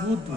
दूध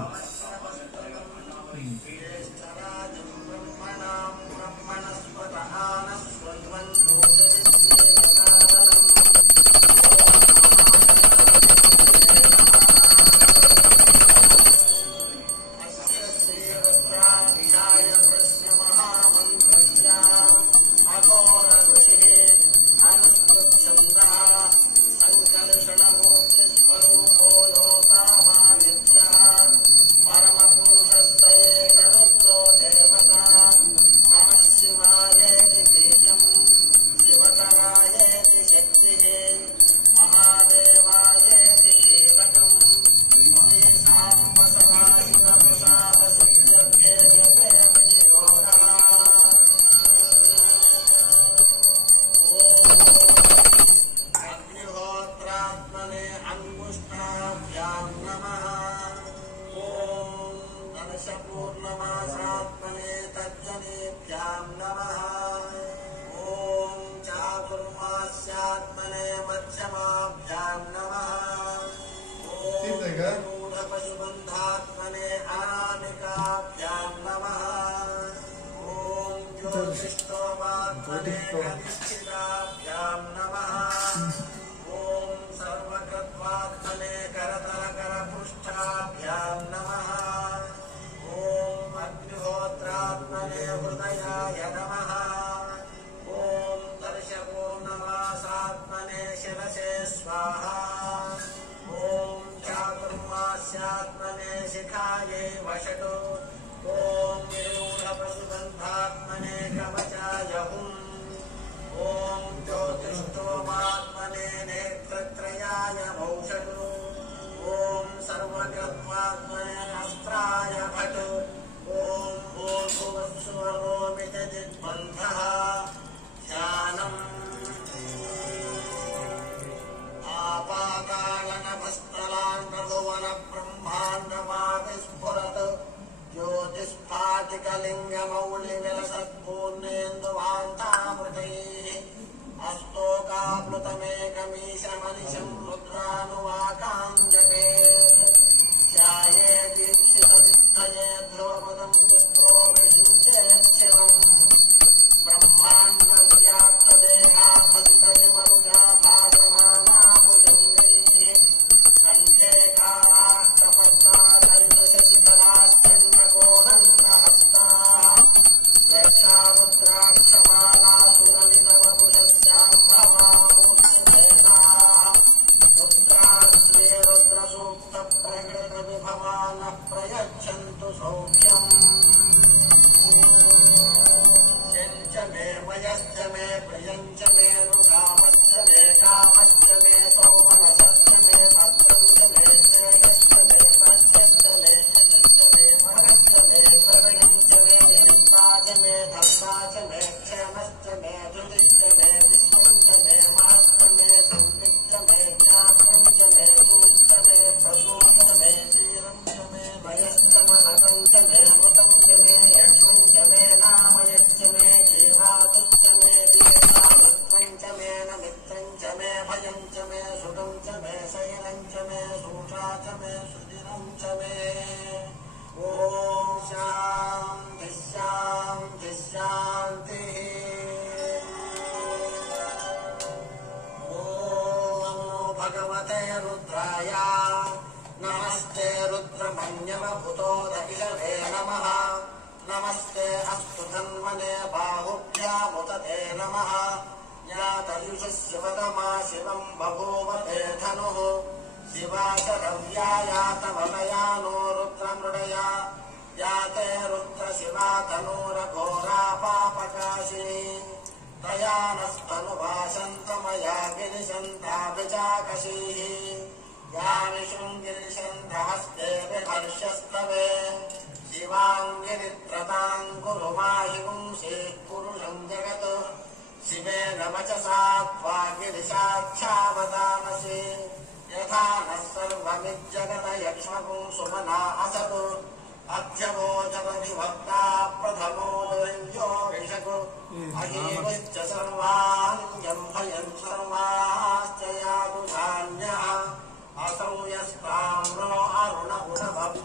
असौ यस्ताम्रो अरुण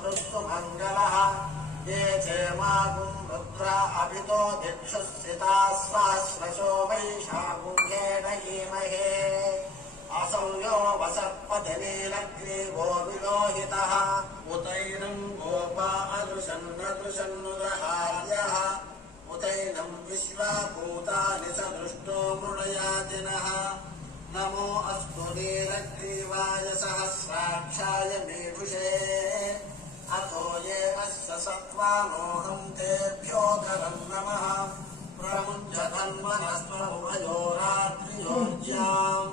मृत्सु मङ्गलः ये क्षेमागुं रुद्रा अभितो दिक्षुस्थिताः सहस्रशो वैशाखुङ्गेन हीमहे असंयो वसत्पतिनीलग्रीवो विलोहितः उतैनं गोपा अदृशन्नदृशन्नुदहार्यः उतैनं विश्वाभूतानि स दृष्टो मृडयातिनः नमो अस्तु नीलग्रीवाय सहस्राक्षाय मेघुषे अथो ये अस्य सत्त्वानोऽहं तेभ्योऽकरं नमः प्रमुञ्चतन्मनस्त्वभयोरात्रियोज्याम्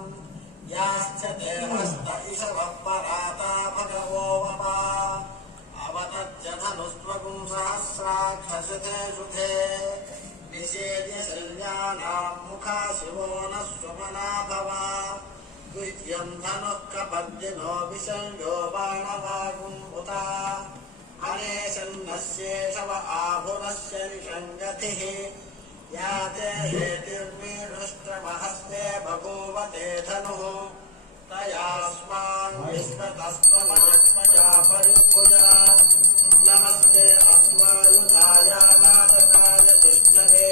याश्च ते हस्त इषवः पराता भगवो वपा अवतज्य धनुस्त्वगुं सहस्राक्षसिते शुथे निषेद्य शल्यानां मुखा शिवो न स्वमना भवा द्वितीयं धनुः कपद्दिनो विशल्यो बाणवागुं उता अनेशन्नस्येषव आभुरस्य निषङ्गतिः याते हेतिर्मीढुष्ट्रमहस्ते बभूवते धनुः तयास्मान् विश्वतस्त्वमनत्मजा परिभुजा नमस्ते अश्वायुधाय नारदाय कृष्णवे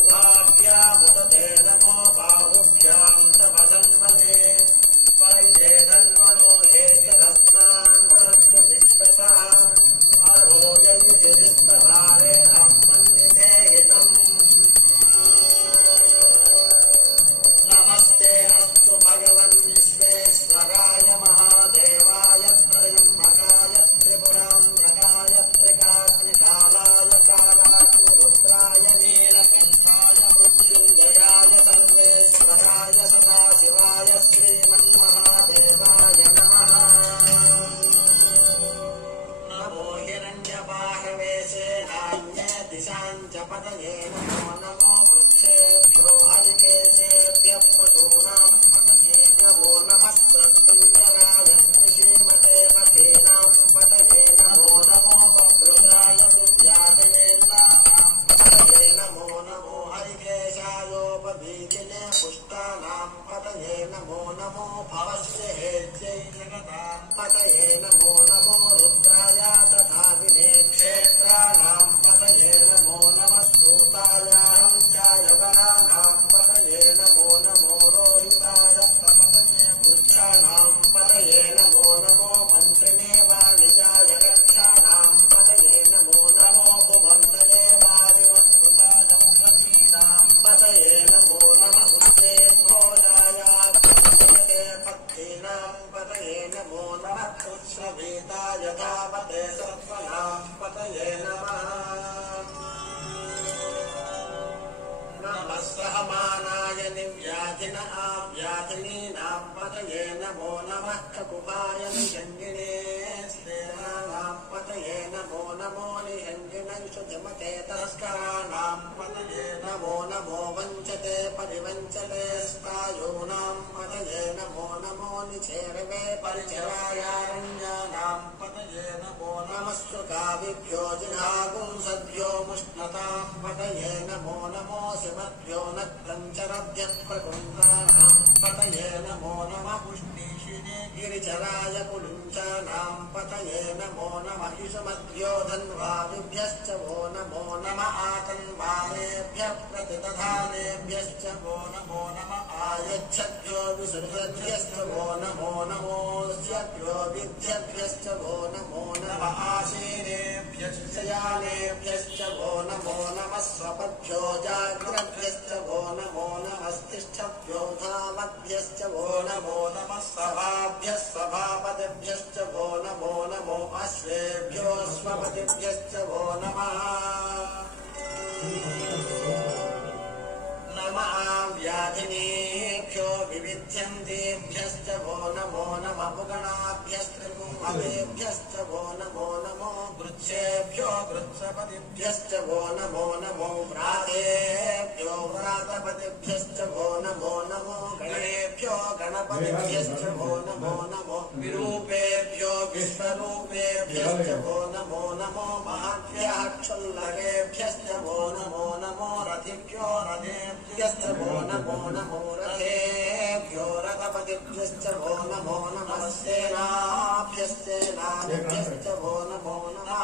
उभाभ्यामुदते नमो बाहुभ्यां च वदन्वने परिधेधन्वनो हेतिरस्मान् बृहत्तु विश्वतः अधो ययुषिरिस्तभारे आत्मन्निधेयितम् नमस्ते अस्तु भगवन् विश्वेश्वराय महादेवाय त्रयम्बकाय त्रिपुरान्तकाय त्रिकाग्निकालाय कालाग्निरुद्राय नीलकण्ठाय मृत्युञ्जयाय सर्वेश्वराय सदाशिवाय श्रीमन्महादेवाय नमः नमो हिरण्यबाहवेशेनान्ये दिशां च पतये नमो वृक्षेभ्यो हरिकेशेभ्यः पशूनां पतये नमो नमः मृत्युञ्जराय श्रीमते पथीनां पतये नमो बभ्रुद्राय दिव्यादिनेन्द्राणां पतये नमो हरिकेशायोपबीजिने पुष्टानां पतये नमो भवस्य हेत्यै जगतां पतये नमो रुद्राय तथा विने क्षेत्राणां पतये नमो सूताय हंसाय वराणां पतये नमो रोहिताय पतये वृक्षाणां पतये नमो मन्त्रिणे वाणिजाय कक्षाणां पतये नमो पुमन्तये वारिवस्कृताय औषधीनां पतये नमो उच्चे घोषाय पत्नीनां पतये नमो कृष्णभीताय धावते सत्त्वनां पतये नमः सहमानाय निव्याधिन आव्याधिनीनां पतये नमो ककुभाय निषङ्गिने स्तेनानां पतये नमो निषङ्गिनैषुधिमते तस्कराणां पतये नमो वञ्चते परिवञ्चते स्तायूनां पतये नमो निचेरवे परिचरायारण्यानां पतये नमो सुकाविभ्यो जिहागुं सद्यो मुष्णतां पतये नमो शिवभ्यो नक्तञ्चरभ्यः प्रकुण्डानां पतये नमो पुष्णीषिणे गिरिचराय पुलिञ्चानां पतये नमो इषुमद्यो धन्वादिभ्यश्च वो नमो आतन्वालेभ्यः प्रतिदधानेभ्यश्च वो नमो आयच्छद्यो विसृजभ्यश्च वो नमोऽस्यभ्यो विद्यभ्यश्च वो नमो आशीनेभ्यश्च यानेभ्यश्च वो नमो स्वपद्भ्यो जाग्रभ्यश्च वो नमो नमस्तिष्ठभ्यो धामभ्यश्च वो नमो सभाभ्यः सभापतिभ्यश्च वो नमो अश्वेभ्यो स्वपतिभ्यश्च वो नमः व्याधिनेभ्यो विविध्यन्तेभ्यश्च वो नमो पुगणाभ्यस्त्रिपुंहवेभ्यश्च वो नमो वृक्षेभ्यो वृक्षपतिभ्यश्च वो नमो व्रातेभ्यो व्रातपतिभ्यश्च वो नमो गणेभ्यो गणपतिभ्यश्च वो नमो विरूपेभ्यो विश्वरूपेभ्यश्च वो नमो महद्भ्यः क्षुल्लकेभ्यश्च वो नमो रथिभ्यो रथेभ्यश्च वो नमो रथेभ्यो रथपतिभ्यश्च वो नमो सेनाभ्यो संग्रहेतृभ्यश्च वो नमो नमः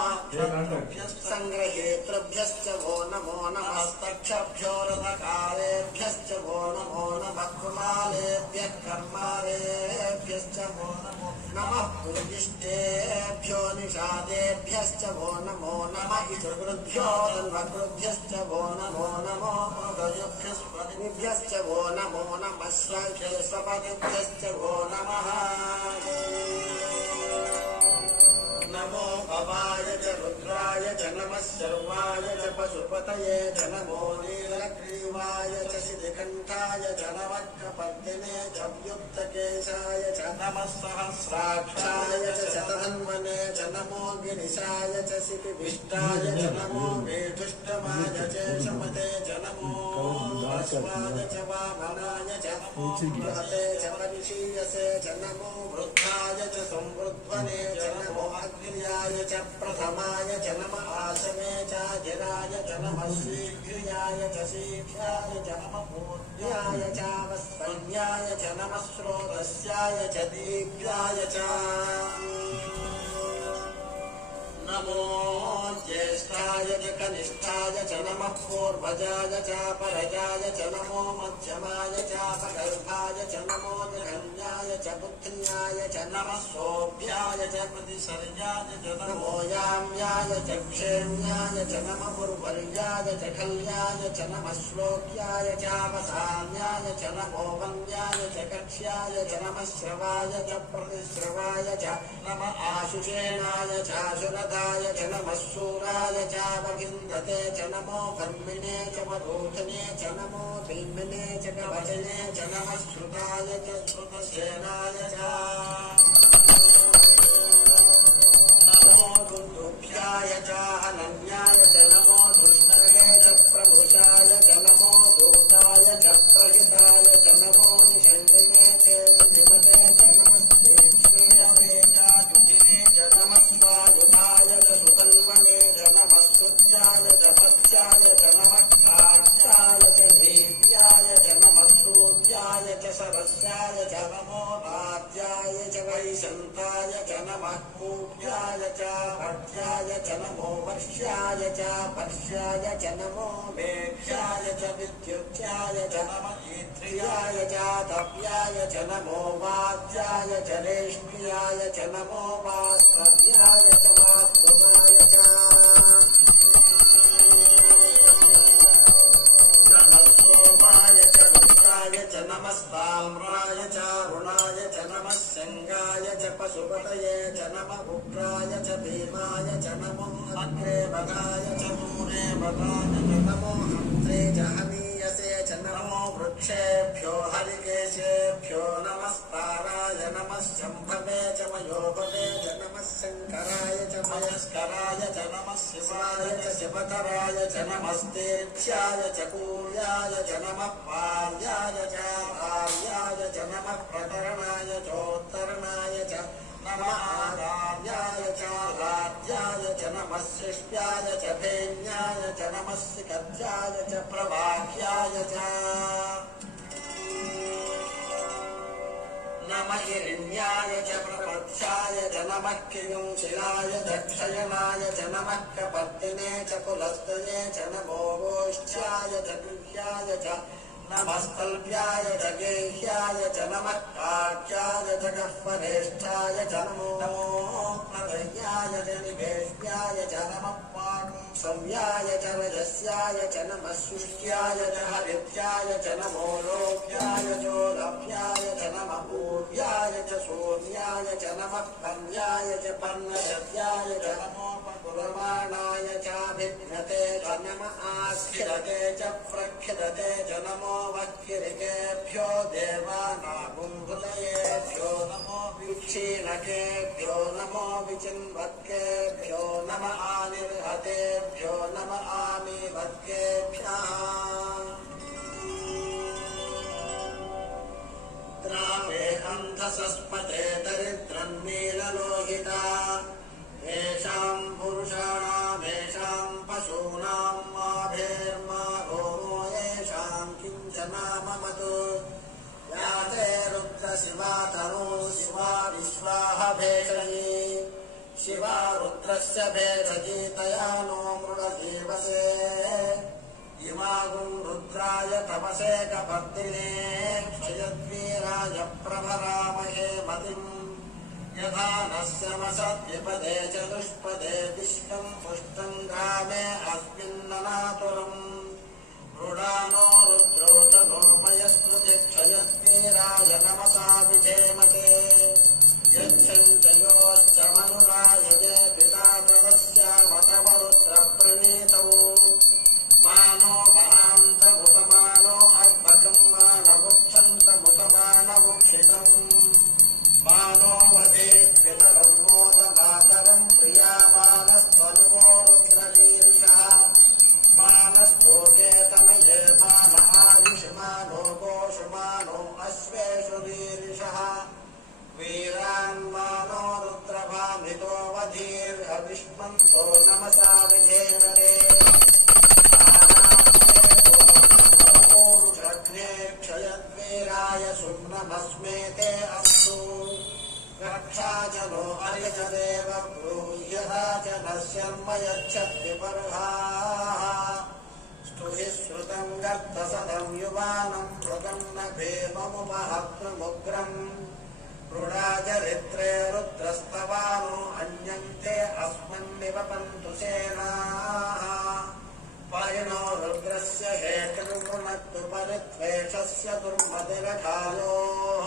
संग्रहेतृभ्यश्च वो नमो नमः स्तक्षभ्यो रथकारेभ्यश्च वो नमो नमः कुलालेभ्यः कर्मारेभ्यश्च वो नमो नमः पुरुषिष्ठेभ्यो निषादेभ्यश्च वो नमो नमः इतृभ्यो तन्वकृभ्यश्च वो नमो नमो मृगयुभ्यश्च वो नमो नमः स्वपतिभ्यश्च वो नमः नमो भवाय च रुद्राय च नमः सर्वाय च पशुपतये च नमो नीलग्रीवाय च शितिकण्ठाय च नमः कपर्दिने च व्युत्तकेशाय च नमः सहस्राक्षाय च शतधन्वने च नमो गिरिशाय च शिपिविष्टाय च नमो वेठुष्टमाय च शमते च नमो अश्वाय च वामनाय च नमो बृहते च परिशीयसे च नमो वृद्धाय च संवृध्वने च नमो अग्र्याय च प्रथमाय च नमः आसने च गिराय च नमः शीघ्र्याय च शीघ्राय च नमः पूर्याय च वस्वन्याय च नमः स्रोतस्याय च दीप्याय च नमो ज्येष्ठाय च कनिष्ठाय च नमः पूर्वजाय च परजाय च नमो मध्यमाय च पगर्भाय च नमो जघन्याय च बुद्ध्याय च नमः सोऽभ्याय च प्रतिसर्याय च नमो याम्याय च क्षेम्याय च नमः पुर्वर्याय च खल्याय च नमः श्लोक्याय च वसान्याय च नमो वन्याय च कक्ष्याय च नमः श्रवाय च प्रतिश्रवाय च नमः आशुषेणाय च आशुरथाय च नमः शूराय च वगिन्धते च नमो कर्मिणे च वधूथने च नमो बिल्मिने च कवचने च नमः श्रुताय च श्रुतसेनाय च नमो दुन्दुभ्याय च अनन्याय च नमो धृष्णवे च प्रभुषाय च नमो दूताय च प्रहिताय च नमो निषण्डिने च धीमते च नमस्तेक्ष्मेरवे च युजिने च नमः स्वायुधाय च सुतन्वने च नमः स्तुत्याय च पथ्याय च नमः काट्याय च नीत्याय च नमः सूत्याय च सरस्याय च नमो वाद्याय च वैशन्ताय च नमः कूप्याय च भट्याय च नमो वर्ष्याय च पर्ष्याय च नमो मेघ्याय च विद्युत्याय च नमः ईत्र्याय च तप्याय च नमो वाद्याय च रेष्म्याय च नमो वास्तव्याय च वास्तुवाय च नमः सोमाय च रुद्राय च नमस्ताम्राय च अरुणाय च नमः शङ्गाय च पशुपतये च नमः उग्राय च भीमाय च नमो अग्रे वधाय च दूरे वधाय च नमो हन्त्रे च हनीयसे च नमो वृक्षेभ्यो हरिकेशेभ्यो नमस्ताराय नमः शम्भवे च मयोभवे च नमः शङ्कराय च मयस्कराय च नमः शिवाय च शिवतराय च नमस्तेभ्याय च कूर्याय च नमः पार्याय च भार्याय च नमः प्रकरणाय चोत्तरणाय च नमः आरार्याय च राज्याय च नमः शिष्ट्याय च भेन्याय च नमः सिकभ्याय च प्रवाह्याय च नमः हिरण्याय च प्रपथ्याय च नमः किंशिलाय च क्षयणाय च नमः कपर्दिने च कुलस्तये च नमो गोष्ठ्याय च गृह्याय च नमस्तल्प्याय च गेह्याय च नमः काट्याय च गह्वरेष्ठाय च नमो प्रदह्याय च निवेश्याय च नमः पाकुंसव्याय च रजस्याय च नमः शुष्क्याय च हरित्याय च नमो लोक्याय चोलभ्याय च नमः पूर्याय च शून्याय च नमः पन्याय च पन्नशत्याय च नमो पकुलमाणाय चाभिघ्नते च नमः आस्खिरते च प्रख्यदते च नमो वक्किरिकेभ्यो देवानागुम्भुतयेभ्यो नमो विक्षीणकेभ्यो नमो विचिन्वत्केभ्यो नमः आनिर्हतेभ्यो नमः आमीवत्केभ्यः द्रावे अन्धसस्पते दरिद्रन्नीललोहिता येषाम् पुरुषाणामेषाम् पशूनाम् माभेर्मा गोमो येषाम् किञ्चनाममतु याते रुद्रशिवा तनो शिवा विश्वाः भेषजी शिवा रुद्रस्य भेषजी तया नो मृडजीवसे इमागुं रुद्राय तपसे कपर्दिने क्षयद्वीराय प्रभरामहे मतिम् यथा नश्यमसद्विपदे चतुष्पदे विश्वम् पुष्टम् ग्रामे अस्मिन्ननातुरम् मृडानो रुद्रो तनोमयस्मृति क्षयद्वीराय नमसा विधेमते यच्छन्तयोश्च मनुरायजे पिता तदस्यामतवरुद्रप्रणीतौ मानो महान्तमुतमानो अर्भकम् मानमुक्षन्तमुतमानमुक्षितम् मानो वधे पितरन्मोदमातरम् प्रियामानस्तनुवो रुद्रवीरुषः मानस्तोके तमये मान आयुष्मानो गोषुमानो अश्वेषु वीरिषः वीरान्मानो रुद्रभामितो वधीर्हविष्मन्तो नमसा विधेमते क्षयद्वीराय सुम्नमस्मेते अस्तु रक्षा च नो अर्यजदेव ब्रूह्यथा च नः शर्म यच्छद्विपर्हाः स्तुहि श्रुतम् गर्तसदम् युवानम् मृगम् न भेममुपहत्वमुग्रम् मृडाचरित्रे रुद्रस्तवानो अन्यन्ते अस्मन्निवपन्तु सेनाः परिणो रुद्रस्य हेतुर्वृणक्तु परित्वेषस्य दुर्मतिरखायोः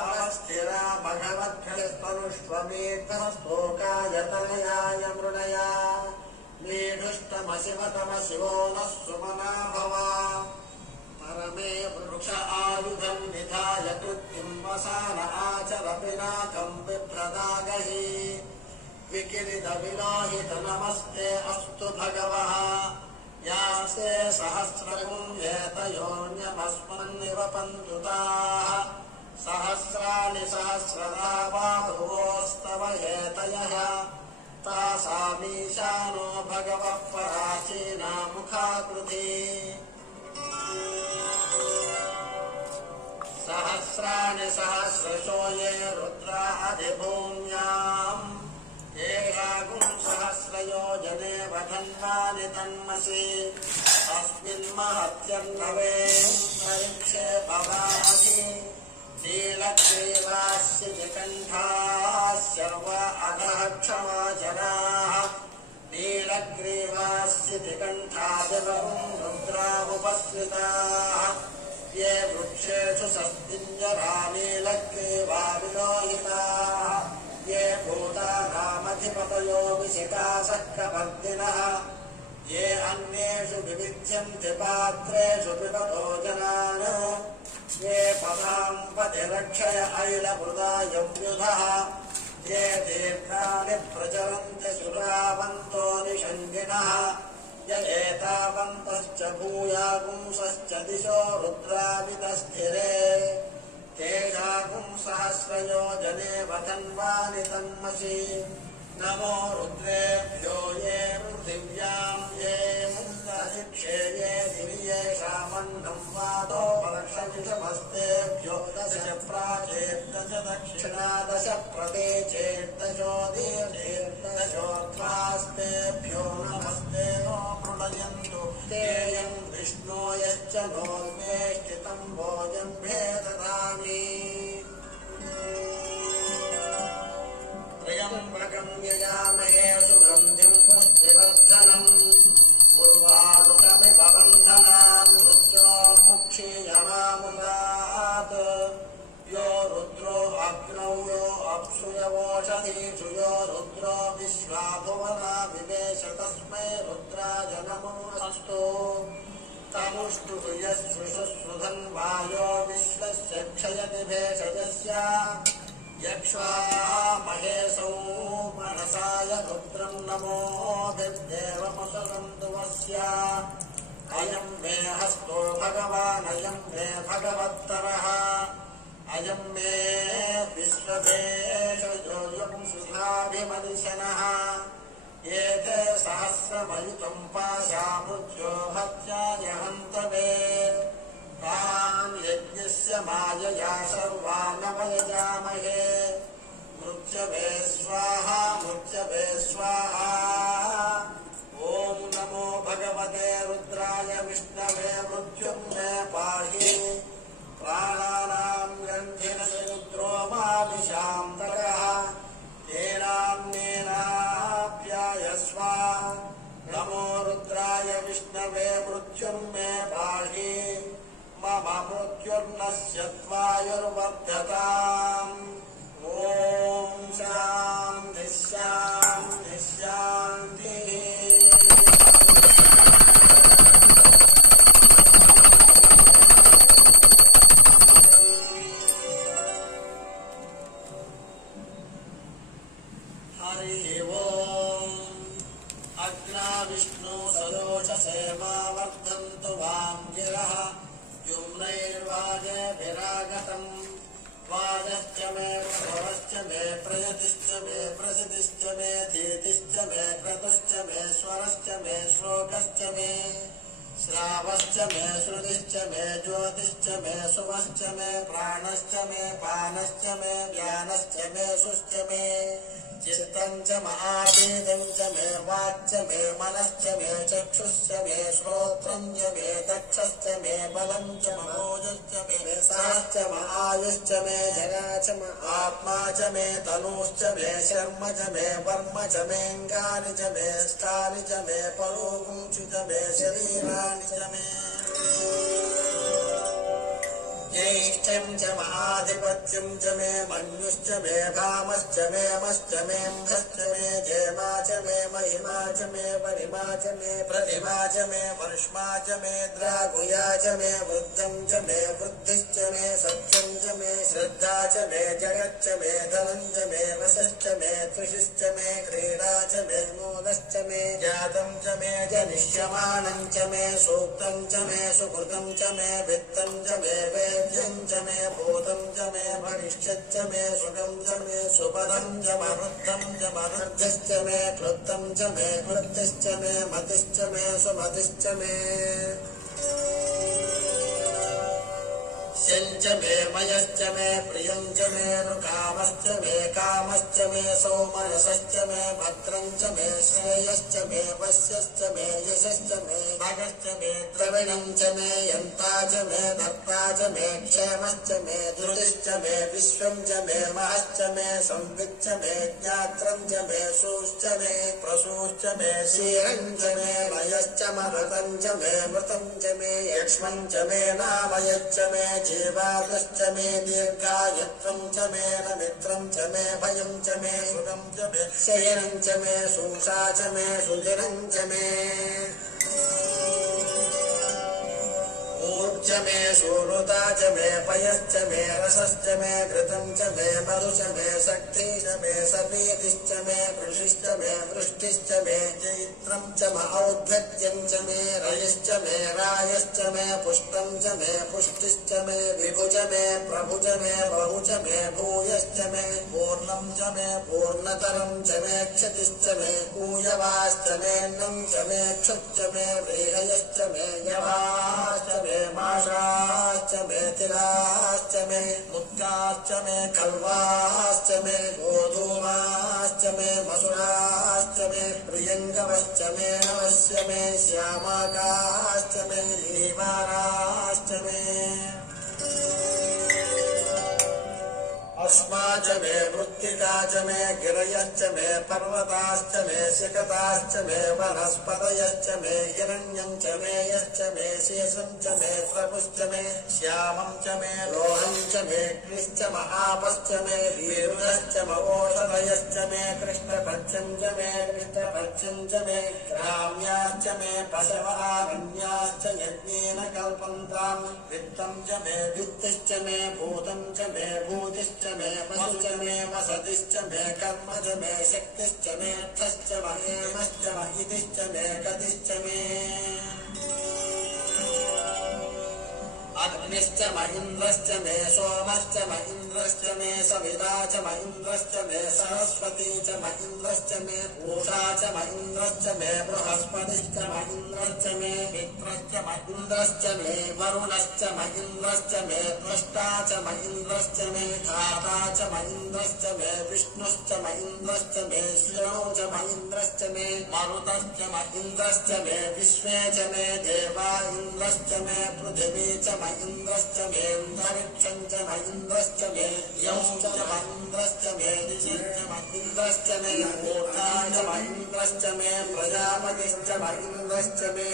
अवस्थिरा भगवद्भ्यस्तनुष्वमेतस्तोकाय तनयाय मृडया मीढुष्टमशिवतमशिवो नः सुमना भवा परमे वृक्ष आयुधम् निधाय कृत्तिम् वसान आचर पिनाकम् बिभ्रदागहि विकिरितविलोहित नमस्ते अस्तु भगवः यास्ते सहस्रगुम् एतयोऽन्यमस्मन्निवपन्तु ताः सहस्राणि सहस्रधा बाहुवोस्तव हेतयः तासामीशानो भगवः पराचीना मुखाकृति सहस्राणि सहस्रशो ये रुद्रा अधिभूम्याम् येषागुम् सहस्रयोजने वधन्वानि तन्मसि अस्मिन् महत्यन्नवे परीक्षे भवामसि नीलग्रीवास्य निकण्ठाः सर्व अधः क्षमाजनाः नीलग्रीवास्य निकण्ठादिवम् रुद्रामुपस्थिताः ये वृक्षेषु सस्तिञ्जरा नीलग्रीवा विलोहिताः ये भूतानामधिपतयो विशिखासः कपर्दिनः ये अन्येषु विविध्यन्ति पात्रेषु पिबतो जनान् ये पदाम् पतिरक्षय ऐलभृदायव्युधः ये दीर्घानि प्रचरन्ति सुरावन्तो निषङ्गिणः य एतावन्तश्च भूयागुंसश्च दिशो रुद्रावितस्थिरे तेषागुम् सहस्रयोजने वधन्वानि तन्मसि नमो रुद्रेभ्यो ये पृथिव्याम् ये मुन्दशिक्षे ये दिवि येषामन्नम् वादो वर्षविषमस्तेभ्यो दश प्राचेर्दश दक्षिणा दश प्रदेचेर्दशोदीर्घेर्दशोर्ध्वास्तेभ्यो नमस्ते नो मृडयन्तु तेयम् विष्णो यश्च नोन्वेष्टितम् भोजम्भे ददामि त्र्यम्बकम् यजामहे सुगन्धिम् पुष्टिवर्धनम् उर्वारुकमिव बन्धनान् मृत्योर्मुक्षीयमामुदात् यो रुद्रो अग्नौ यो अप्सुयवोषधीषु यो रुद्रो विश्वाभुवना विवेश तस्मै रुद्राय नमो अस्तु तमुष्टुतु यस्सुषुधन्वायो विश्वस्य क्षयति भेषजस्य यक्ष्वाः महेशौ मनसाय रुद्रम् नमोऽभिर्देवमुसरन्तु वस्य अयम् मे हस्तो भगवान् अयम् मे भगवत्तरः अयम् मे विश्वभेषजोऽयम् सुधाभिमनिशनः एते सहस्रमयुतम् पाशामृत्यो भक्त्याय हन्तवे तान् यज्ञस्य मायया सर्वानवयजामहे मुच्यवे स्वाहा मुच्यवे स्वाहा। ओम नमो भगवते रुद्राय विष्णवे मृत्युंमे पाहि। प्राणानां ग्रन्थिनसि रुद्रो माविशान्तकः येनान्येनाप्यायस्व। नमो रुद्राय विष्णवे मृत्युंमे पाहि। मम मृत्युर्नश्य त्वायुर्वर्धताम्। ओम शान्ति शान्ति शान्तिः। हरि ओम। अग्ना विष्णु सदोषसे मा वर्धन्तु वां गिरः। युम्नैर्वाजेभिरागतम्। वाजश्च मे प्रभवश्च मे प्रयतिश्च मे प्रसिद्धिश्च मे धीतिश्च मे क्रतुश्च मे स्वरश्च मे श्लोकश्च मे श्रावश्च मे श्रुतिश्च मे ज्योतिश्च मे सुमश्च मे प्राणश्च मे पानश्च मे व्यानश्च मे सुश्च मे चित्तं च महापीतं च मे वाक्च मे मनश्च मे चक्षुश्च मे श्रोत्रं च मे दक्षश्च मे बलं च ममोजश्च मे सहश्च आयुश्च मे जरा च आत्मा च मे तनुश्च मे शर्म च मे वर्म च मेऽङ्गानि च मे स्थानि च मे परोगुंसि च मे शरीराणि च मे ज्येष्ठं च महाधिपत्यं च मे मन्युश्च मे भामश्च मे मश्च मे म्भश्च मे जयमा च मे महिमा च मे परिमा च मे प्रतिमा च मे वर्ष्मा च मे द्रागुया च मे वृद्धं च मे वृद्धिश्च मे सत्यं च मे श्रद्धा च मे जगच्च मे धनं च मे वशश्च मे त्रिशिश्च मे क्रीडा च मे मूलश्च मे जातं च मे जनिष्यमानं च मे सूक्तं च मे सुकृतं च मे वित्तं च मे वेद्यं च मे भूतं च मे भविष्यच्च मे सुखं च मे सुपदं च मरुद्धं च मरुद्धश्च मे कृतं च मे कृतिश्च मे मतिश्च मे सुमतिश्च मे शञ्च मे मयश्च मे प्रियं च मे कामश्च मे कामश्च मे सौमनसश्च मे भद्रं च मे श्रेयश्च मे वश्यश्च मे यशश्च मे भगश्च मे द्रविणं च मे यन्ता च मे भक्ता च मे क्षेमश्च मे धृतिश्च मे विश्वं च मे महश्च मे संविच्च मे ज्ञात्रं च मे सूश्च मे प्रसूश्च मे क्षीरं च मे मयश्च मरुतं च मे मृतं च मे यक्ष्मं च मे नामयच्च मे जीवादश्च मे दीर्घायुत्वं च मे नमित्रं च मे भयं च मे सुखं च मे शयनं च मे सुषा च मे सुदिनं च मे ऊर्ज मे शूरुता च मे पयश्च मे रसश्च मे घृतं च मे मधु च मे शक्ति च मे सप्रीतिश्च मे वृषिश्च मे वृष्टिश्च मे चैत्रं च औद्धत्यं च मे रयश्च मे रायश्च मे पुष्टं च मे पुष्टिश्च मे विभु च मे प्रभु च मे बहु च मे भूयश्च मे पूर्णं च मे पूर्णतरं च मे क्षतिश्च मे कूयवाश्च मे नं च मे क्षुच्च मे व्रीहयश्च मे यवाश्च मे माषाश्च मे तिलाश्च मे मुक्ताश्च मे कल्वाश्च मे गोधूमाश्च मे मसुराश्च मे प्रियङ्गवश्च मे नवश्च मे श्यामाकाश्च मे नीवाराश्च मे अस्मा च मे मृत्तिका च मे गिरयश्च मे पर्वताश्च मे शिखताश्च मे वनस्पतयश्च मे हिरण्यं च मे यश्च मे शेषं च मे प्रभुश्च मे श्यामं च मे लोहं च मे कृश्च महापश्च मे वीरुधश्च मवोषधयश्च मे कृष्णपक्षं च मे कृष्णपक्षं च मे ग्राम्याश्च मे पशवारण्याश्च यज्ञेन कल्पन्ताम् वित्तं च मे वित्तिश्च मे भूतं च मे भूतिश्च मे वसु च मे वसतिश्च मे कर्म च मे शक्तिश्च मे अर्थश्च महेमश्च महितिश्च मे गतिश्च मे अग्निश्च महीन्द्रश्च मे सोमश्च महीन्द्रश्च मे सविता च महीन्द्रश्च मे सरस्वती च महीन्द्रश्च मे पूषा च म इन्द्रश्च मे बृहस्पतिश्च म इन्द्रश्च मे मित्रश्च म इन्द्रश्च मे वरुणश्च म इन्द्रश्च मे त्वष्टा च म इन्द्रश्च मे धाता च म इन्द्रश्च मे विष्णुश्च म इन्द्रश्च मे श्रियो च म इन्द्रश्च मे मरुतश्च म इन्द्रश्च मे विश्वे च मे देवा इन्द्रश्च मे पृथिवी च म इन्द्रश्च मे अन्तरिक्षं च म इन्द्रश्च मे यौश्च म इन्द्रश्च मे दिशश्च म इन्द्रश्च मे ऊर्जा च म इन्द्रश्च मे प्रजापतिश्च म इन्द्रश्च मे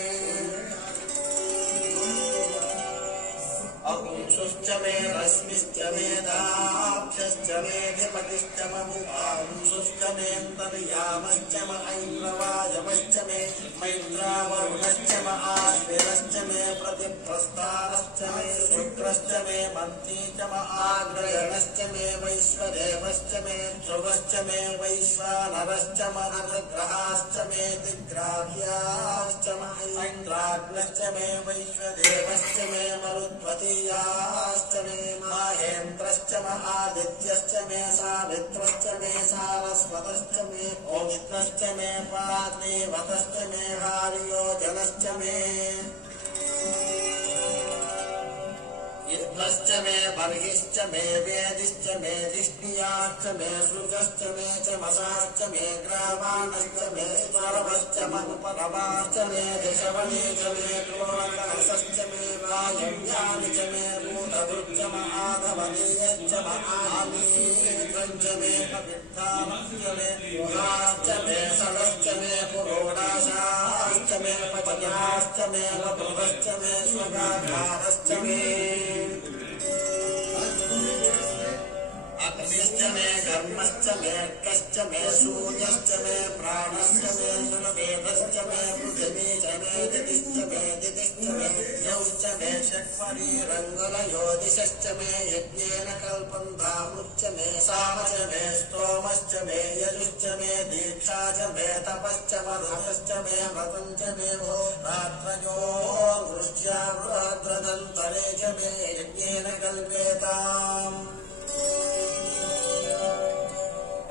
अपुंसुश्च मे रश्मिश्च मे दाभ्यश्च मे धिपतिश्च मुपांसुश्च मेऽन्तर्यामश्च म ऐन्द्रवायवश्च मे मैत्रावरुणश्च म आश्विनश्च मे प्रतिप्रस्थानश्च मे शुक्रश्च मे मन्त्री च म आग्रयणश्च मे वैश्वदेवश्च मे ध्रुवश्च मे वैश्वानरश्च म नवग्रहाश्च मे दिग्राह्याश्च म ऐन्द्राग्नश्च मे वैश्वदेवश्च मे मरुद्वतीयाश्च मे माहेन्द्रश्च म आदित्यश्च मे सावित्रश्च मे सारस्वतश्च मे ओष्णश्च मे पार्थिवतश्च मे हार्योजनश्च मे इन्द्रश्च मे बर्हिश्च मे वेदिश्च मे जिष्णियाश्च मे सृजश्च मे चमसाश्च मे ग्रावाणश्च मे स्वर्वश्च मनुपरवाश्च मे दिशवने च मे क्रोणकलशश्च मे वायव्यानि च मे भूतभृच्च म आधवनीयश्च म आमीत्रञ्च मे कविद्धामश्च मे गुहाश्च मे सलश्च मे पुरोडाशाश्च मे पचयाश्च मे वपुभश्च मे स्वगाकारश्च मे अग्निश्च मे कर्मश्च मे अर्कश्च मे सूर्यश्च मे प्राणश्च मे सुरवेदश्च मे पृथिवी च मे दितिश्च मे दितिश्च मे यौश्च मे षट्परीरङ्गलयोदिशश्च मे यज्ञेन कल्पन्तामृच्च मे सामश्च मे स्तोमश्च मे यजुश्च मे दीक्षा च मे तपश्च मधुश्च मे व्रतं च मे रात्रयोर्वृष्ट्या बृहद्रदन्तरे च मे यज्ञेन कल्पेताम्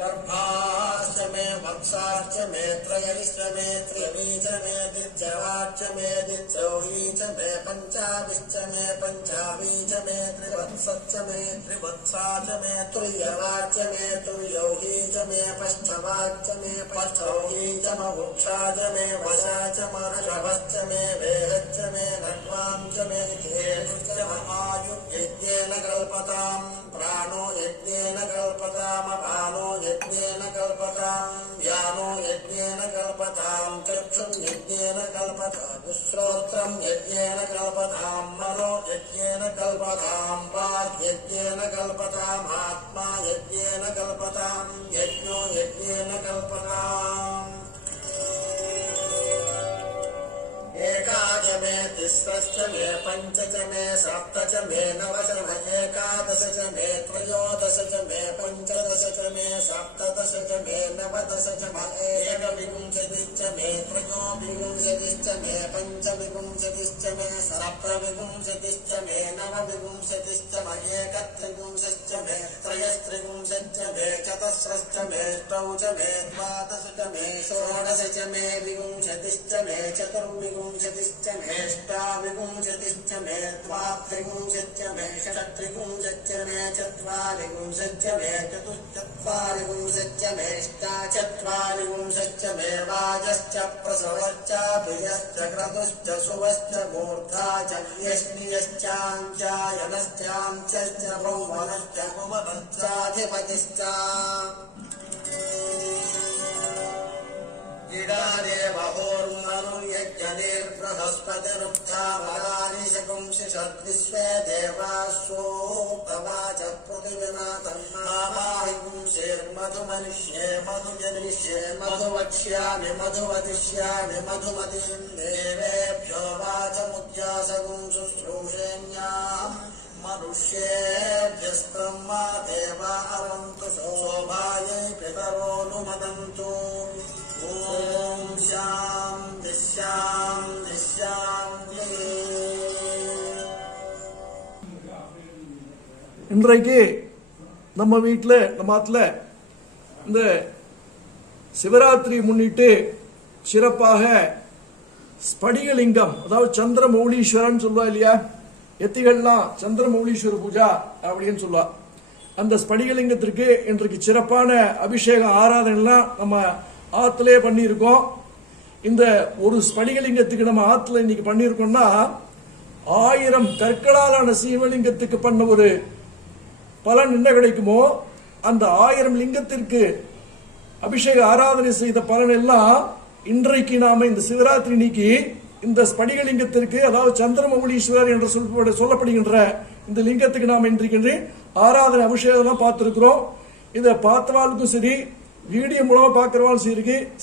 गर्भाश्च मे वत्साश्च मे त्रयश्च मे त्रिवी च मे दित्यवाच्च मे दित्यौही च मे पञ्चाभिश्च मे पञ्चावी च मे त्रिवत्सश्च मे त्रिवत्सा च मे तुल्यवाच्च मे तुल्यौही च मे पष्ठवाच्च मे पष्ठौही च मवुक्षा च मे वशा च मर्षभश्च मे वेहश्च मे नड्वां च मे धेनुश्च आयु यज्ञेन कल्पताम् प्राणो यज्ञेन कल्पतामपानो यज्ञेन कल्पताम् व्यानो यज्ञेन कल्पताम् चक्षुं यज्ञेन कल्पताम् श्रोत्रं यज्ञेन कल्पताम् मनो यज्ञेन कल्पताम् वाक् यज्ञेन कल्पताम् आत्मा यज्ञेन कल्पताम् यज्ञो यज्ञेन कल्पताम् एकाच मे तिस्रश्च मे पञ्च च मे सप्त च मे नव च मे एकादश च मे त्रयोदश च मे पञ्चदश च मे सप्तदश च मे नवदश च मे एकविंशतिश्च मे त्रयोविंशतिश्च मे पञ्चविंशतिश्च मे सप्तविंशतिश्च मे नवविंशतिश्च मे एकत्रिंशश्च मे त्रयस्त्रिंशश्च मे चतस्रश्च मे अष्टौ च मे द्वादश च मे षोडश च मे विंशतिश्च मे चतुर्विंशतिश्च मे अष्टाविंशतिश्च मे द्वात्रिंशच्च मे षट्त्रिंशच्च मे चत्वारिंशच्च मे चतुश्चत्वारिंशच्च मे अष्टाचत्वारिंशच्च मे वाजश्च प्रसवश्च प्रियश्च क्रतुश्च सुवश्च मूर्धा च यष्णियश्चाञ्चायनश्चाञ्चश्च भौमनश्च भुवनश्चाधिपतिश्च इडादेवहोर्मनुर्यज्ञनिर्बृहस्पतिरुत्थामदानि शकुंसि षद्विश्वे देवास्वोक्तवाच पृथिवीनाथम् मामाहिंसेर्मधुमनिष्ये मधुजनिष्ये मधुवक्ष्यामि मधुवदिष्यामि मधुमतीम् देवेभ्यो वाचमुद्यासगुं शुश्रूषेण्याम् मनुष्येभ्यस्त्रमा देवा अवन्तु शोभायै पितरोऽनुमदन्तु ॐ शान्ति शान्ति शान्ति. இன்றைக்கு நம்ம வீட்டில் நம்ம ஆத்துல இந்த சிவராத்திரி முன்னிட்டு சிறப்பாக ஸ்படிகலிங்கம், அதாவது சந்திரமௌலீஸ்வரன் சொல்லுவா இல்லையா, எத்திகள்லாம் சந்திரமௌலீஸ்வர பூஜா அப்படின்னு சொல்லுவா. அந்த ஸ்படிகலிங்கத்திற்கு இன்றைக்கு சிறப்பான அபிஷேக ஆராதனைலாம் நம்ம ஆத்திலே பண்ணியிருக்கோம். இந்த ஒரு ஸ்படிகலிங்கத்துக்கு நம்ம ஆத்துல இன்னைக்கு பண்ணியிருக்கோம்னா 1000 கற்களாலான சீவலிங்கத்துக்கு பண்ண ஒரு பலன் என்ன கிடைக்குமோ அந்த 1000 லிங்கத்திற்கு அபிஷேக ஆராதனை செய்த பலன் எல்லாம் இன்றைக்கு நாம இந்த சிவராத்திரி இன்னைக்கு இந்த ஸ்படிகலிங்கத்திற்கு, அதாவது சந்திரமௌலீஸ்வரர் என்று சொல்லப்படுகின்ற இந்த லிங்கத்துக்கு நாம இன்றைக்கு ஆராதனை அபிஷேகம் பார்த்திருக்கிறோம். இதை பார்த்தவாளுக்கும் சரி, வீடியோ மூலமா பார்க்கிறவாலும்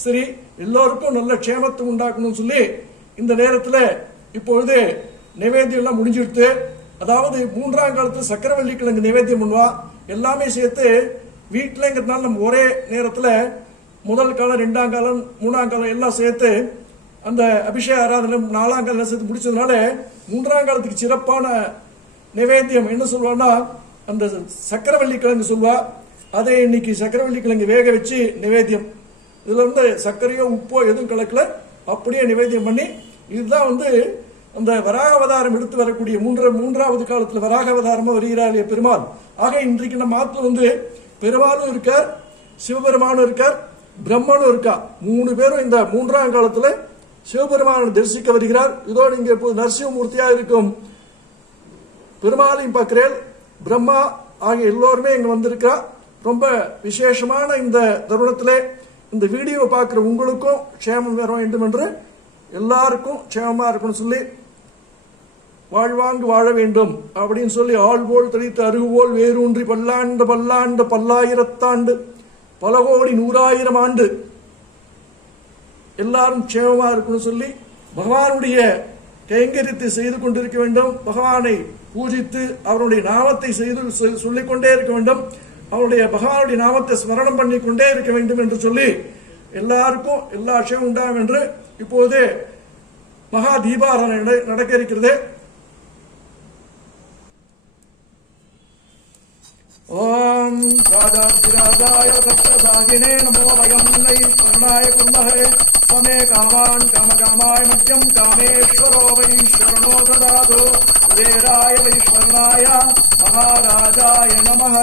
சரி, எல்லோருக்கும் நல்ல க்ஷேமத்தை உண்டாக்கணும்னு சொல்லி இந்த நேரத்தில் இப்பொழுது நைவேத்தியம் எல்லாம் முடிஞ்சிடுத்து. அதாவது 3ஆம் காலத்துல சக்கரவள்ளி கிழங்கு நைவேத்தியம் பண்ணுவா. எல்லாமே சேர்த்து வீட்டிலங்கிறதுனால நம்ம ஒரே நேரத்தில் முதல் காலம், 2ஆம் காலம், 3ஆம் காலம் எல்லாம் சேர்த்து அந்த அபிஷேக ஆராதனை 4ஆம் காலம் சேர்த்து முடிச்சதுனால 3ஆம் காலத்துக்கு சிறப்பான நைவேத்தியம் என்ன சொல்லுவான்னா அந்த சக்கரவள்ளி கிழங்கு சொல்வா. அதை இன்னைக்கு சக்கரவள்ளி கிழங்கு வேக வச்சு நைவேத்தியம், இதுல சர்க்கரையோ உப்போ எதுவும் கலக்கல, அப்படியே நைவேத்தியம் பண்ணி, இதுதான் அந்த வராக அவதாரம் எடுத்து வரக்கூடிய 3ஆவது காலத்துல வராக அவதாரமா வருகிறார் பெருமாள். ஆக இன்றைக்கு நம்ம ஆத்துல பெருமாளும் இருக்கார், சிவபெருமானும் இருக்கார், பிரம்மனும் இருக்கா. 3 பேரும் இந்த 3ஆம் காலத்துல சிவபெருமானை தரிசிக்க வருகிறார். இதோடு இங்க இப்போது நரசிம்மூர்த்தியா இருக்கும் பெருமாளையும் பார்க்கிறேன், பிரம்மா ஆகிய எல்லோருமே இங்க வந்திருக்கா. ரொம்ப விசேஷமான இந்த தருணத்திலே இந்த வீடியோவை பார்க்கிற உங்களுக்கும் க்ஷேமம் வர வேண்டும் என்று, எல்லாருக்கும் க்ஷேமமா இருக்கணும் சொல்லி, வாழ்வாங்கு வாழ வேண்டும் அப்படின்னு சொல்லி, ஆள்போல் தடித்து அருகுபோல் வேரூன்றி பல்லாண்டு பல்லாண்டு பல்லாயிரத்தாண்டு பல கோடி 100,000 ஆண்டு எல்லாரும் க்ஷேமமா இருக்கணும் சொல்லி பகவானுடைய கைங்கரியத்தை செய்து கொண்டிருக்க வேண்டும். பகவானை பூஜித்து அவருடைய நாமத்தை சொல்லிக்கொண்டே இருக்க வேண்டும். அவருடைய பகவானுடைய நாமத்தை ஸ்மரணம் பண்ணிக்கொண்டே இருக்க வேண்டும் என்று சொல்லி எல்லாருக்கும் எல்லா க்ஷேமம் உண்டாகும் என்று இப்போது மகா தீபாராதனை நடக்க இருக்கிறது. ஓம் ராஜாதிராஜாய சத்யசாகினே நமோ வயம் வை ஸ்மரணாய குர்மஹே சமே காமான் காமகாமாய மத்யம் காமேஸ்வரோ வைஸ்வரணோ ததாது குபேராய வைஸ்வரணாய மகாராஜாய நமः.